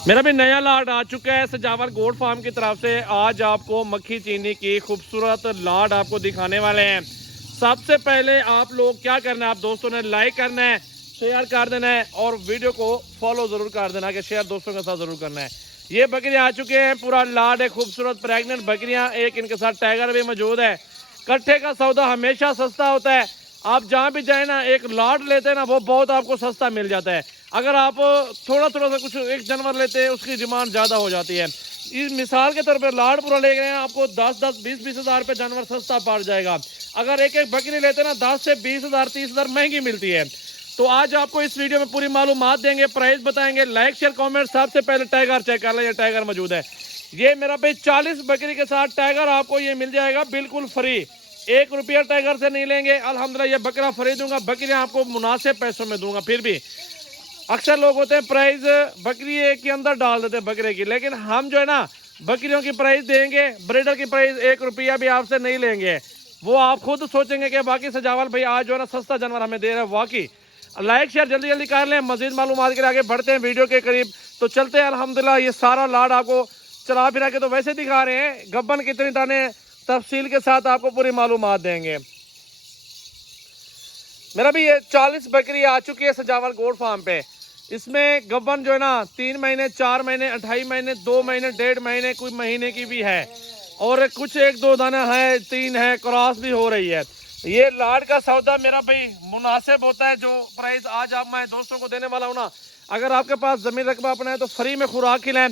मेरा भी नया लाट आ चुका है सजावल गोट फार्म की तरफ से। आज आपको मक्खी चीनी की खूबसूरत लाट आपको दिखाने वाले हैं। सबसे पहले आप लोग क्या करना है, आप दोस्तों ने लाइक करना है, शेयर कर देना है और वीडियो को फॉलो जरूर कर देना कि शेयर दोस्तों के साथ जरूर करना है। ये बकरियां आ चुके हैं, पूरा लाट है, खूबसूरत प्रेग्नेंट बकरियां, एक इनके साथ टाइगर भी मौजूद है। कट्ठे का सौदा हमेशा सस्ता होता है। आप जहाँ भी जाए ना, एक लाट लेते हैं ना, वो बहुत आपको सस्ता मिल जाता है। अगर आप थोड़ा थोड़ा सा कुछ एक जानवर लेते हैं, उसकी डिमांड ज़्यादा हो जाती है। इस मिसाल के तौर पर लाट पूरा ले गए हैं, आपको 10-10, 20-20 हज़ार रुपये जानवर सस्ता पड़ जाएगा। अगर एक एक बकरी लेते हैं ना, 10 से 20 हज़ार 30 हज़ार महंगी मिलती है। तो आज आपको इस वीडियो में पूरी मालूमात देंगे, प्राइस बताएंगे, लाइक शेयर कमेंट। सबसे पहले टाइगर चेक कर लें, ये टाइगर मौजूद है। ये मेरा भाई 40 बकरी के साथ टाइगर आपको ये मिल जाएगा बिल्कुल फ्री। 1 रुपया टाइगर से नहीं लेंगे। अल्हम्दुलिल्लाह ये बकरा फ्री दूंगा, बकरियां आपको मुनासिब पैसों में दूंगा। फिर भी अक्सर लोग होते हैं प्राइस बकरी के अंदर डाल देते हैं बकरे की, लेकिन हम जो है ना बकरियों की प्राइस देंगे, ब्रीडर की प्राइस 1 रुपया भी आपसे नहीं लेंगे। वो आप खुद सोचेंगे कि बाकी सजावल भाई आज जो है ना सस्ता जानवर हमें दे रहा है। वाकई लाइक शेयर जल्दी जल्दी कर लें। मजीद मालूमात के लिए आगे बढ़ते हैं वीडियो के करीब। तो चलते हैं। अल्हम्दुलिल्लाह ये सारा लाड आपको चला फिरा के तो वैसे दिखा रहे हैं, गब्बन कितनी टाने तफसील के साथ आपको पूरी मालूमात देंगे। मेरा भी ये 40 बकरी आ चुकी है सजावल गोट फार्म पे। इसमें गब्बन जो है ना 3 महीने, 4 महीने, 28 महीने, 2 महीने, 1.5 महीने, कुछ महीने की भी है और कुछ 1-2 दाना है, 3 है, क्रॉस भी हो रही है। ये लाड का सौदा मेरा भाई मुनासिब होता है। जो प्राइस आज आप मैं दोस्तों को देने वाला हूँ ना, अगर आपके पास जमीन रकबा अपना है तो फ्री में खुराक खिलाएं,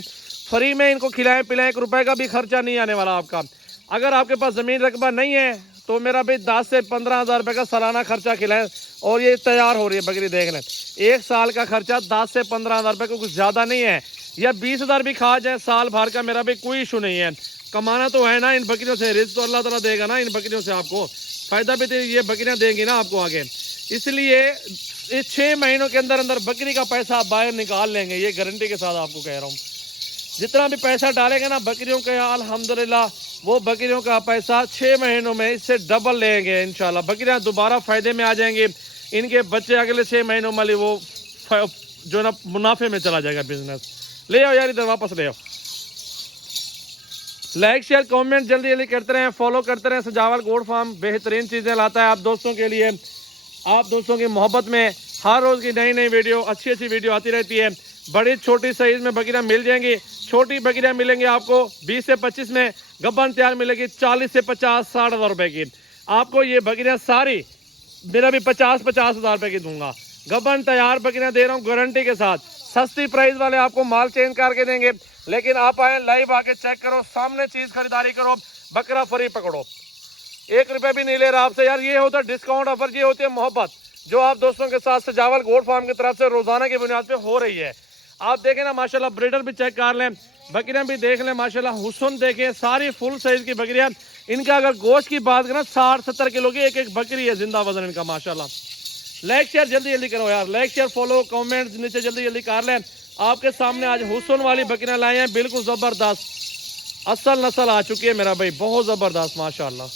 फ्री में इनको खिलाएं पिलाएं, 1 रुपए का भी खर्चा नहीं आने वाला आपका। अगर आपके पास ज़मीन रकबा नहीं है तो मेरा भाई 10 से 15 हज़ार रुपये का सालाना खर्चा खिलाएं। और ये तैयार हो रही है बकरी, देख लें। 1 साल का खर्चा 10 से 15 हज़ार रुपये को कुछ ज़्यादा नहीं है। या 20 हज़ार भी खा जाए साल भर का, मेरा भाई कोई इशू नहीं है। कमाना तो है ना इन बकरियों से, रिज़्क़ तो अल्लाह ताला देगा ना इन बकरियों से। आपको फ़ायदा भी तो ये बकरियाँ देंगी ना आपको आगे। इसलिए इस 6 महीनों के अंदर अंदर बकरी का पैसा आप बाहर निकाल लेंगे, ये गारंटी के साथ आपको कह रहा हूँ। जितना भी पैसा डालेंगे ना बकरियों का, अल्हम्दुलिल्लाह वो बकरियों का पैसा 6 महीनों में इससे डबल लेंगे इंशाल्लाह। बकरियां दोबारा फायदे में आ जाएंगी, इनके बच्चे अगले 6 महीनों में वो जो ना मुनाफे में चला जाएगा बिजनेस। ले आओ यार, इधर वापस ले आओ। लाइक शेयर कमेंट जल्दी जल्दी करते रहें, फॉलो करते रहें। सजावल गोट फार्म बेहतरीन चीज़ें लाता है आप दोस्तों के लिए। आप दोस्तों की मोहब्बत में हर रोज़ की नई नई वीडियो, अच्छी अच्छी वीडियो आती रहती है। बड़ी छोटी साइज़ में बकरियां मिल जाएंगी। छोटी बकरियां मिलेंगी आपको 20 से 25 में, गब्बन तैयार मिलेगी 40 से 50-60 हज़ार रुपये की। आपको ये बकरियां सारी मेरा भी 50-50 हज़ार रुपये की दूंगा। गब्बन तैयार बकरियां दे रहा हूँ गारंटी के साथ। सस्ती प्राइस वाले आपको माल चेंज करके देंगे, लेकिन आप आए लाइव आके चेक करो, सामने चीज़ खरीदारी करो, बकरा फ्री पकड़ो। 1 रुपया भी नहीं ले रहा आपसे यार। ये होता है डिस्काउंट ऑफर, ये होती है मोहब्बत जो आप दोस्तों के साथ सजावल गोट फार्म की तरफ से रोजाना की बुनियाद पे हो रही है। आप देखें ना माशाल्लाह, ब्रीडर भी चेक कर लें, बकरियां भी देख लें माशाल्लाह, हुस्न देखें, सारी फुल साइज की बकरियां। इनका अगर गोश्त की बात करें 60-70 किलो की एक एक बकरी है, जिंदा वजन इनका माशाल्लाह। लाइक शेयर जल्दी जल्दी करो यार, लाइक शेयर फॉलो कमेंट नीचे जल्दी जल्दी कर लें। आपके सामने आज हुस्न वाली बकरियां लाई हैं, बिल्कुल जबरदस्त असल नस्ल आ चुकी है मेरा भाई, बहुत जबरदस्त माशाल्लाह।